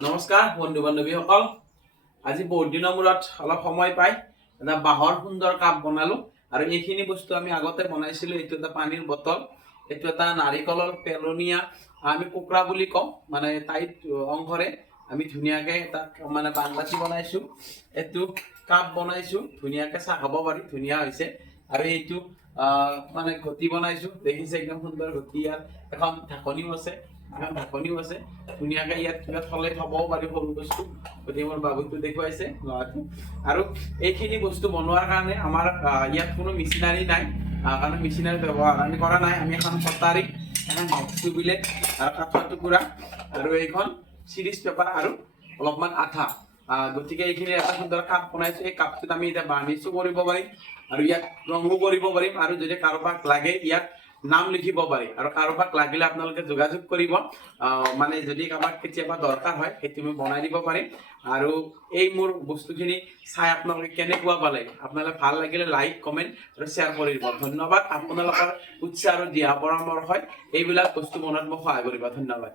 নমস্কাৰ বন্ধু বান্ধৱীসকল, আজি বহুত দিনৰ মূৰত অলপ সময় পাই এটা বাঁহৰ সুন্দৰ কাপ বনালো। আৰু এইখিনি বস্তু আমি আগতে বনাইছিলো। এইটো এটা পানীৰ বটল, এইটো এটা নাৰিকলৰ পেলনীয়া আমি কোকৰা বুলি কওঁ, মানে টাইট অংশৰে আমি ধুনীয়াকে এটা মানে বানবাতি বনাইছো। এইটো কাপ বনাইছো, ধুনীয়াকে চাহ খাব পাৰি, ধুনীয়া হৈছে। আৰু এইটো মানে ঘটি বনাইছো, দেখিছে একদম সুন্দৰ ঘটি। ইয়াত এখন ঢাকনিও আছে, ধুনীয়াকে ইয়াত কিবা থলে থবও পাৰি সৰু বস্তু। গতিকে মোৰ বাবুটো দেখুৱাইছে ল'ৰাটো। আৰু এইখিনি বস্তু বনোৱাৰ কাৰণে আমাৰ ইয়াত কোনো মেচিনাৰী নাই, কাৰণ মেচিনাৰী ব্যৱহাৰ আমি কৰা নাই। আমি এখন কটাৰী, এখন বস্তু বিলেট আৰু কাঠৰ টুকুৰা আৰু এইখন চিৰিজ পেপাৰ আৰু অলপমান আঠা, গতিকে এইখিনি এটা সুন্দৰ কাপ বনাইছো। এই কাপটোত আমি এতিয়া বাৰ্নিছো কৰিব পাৰিম আৰু ইয়াত ৰঙো কৰিব পাৰিম। আৰু যদি কাৰোবাক লাগে ইয়াত নাম লিখিব পাৰি। আৰু কাৰোবাক লাগিলে আপোনালোকে যোগাযোগ কৰিব, মানে যদি কাৰোবাক কেতিয়াবা দৰকাৰ হয় সেইটো মই বনাই দিব পাৰিম। আৰু এই মোৰ বস্তুখিনি চাই আপোনালোকে কেনেকুৱা পালে, আপোনালোকে ভাল লাগিলে লাইক কমেণ্ট আৰু শ্বেয়াৰ কৰি দিব। ধন্যবাদ। আপোনালোকৰ উৎসাহ আৰু দিহা পৰামৰ্শই এইবিলাক বস্তু বনোৱাত মোক সহায় কৰিব। ধন্যবাদ।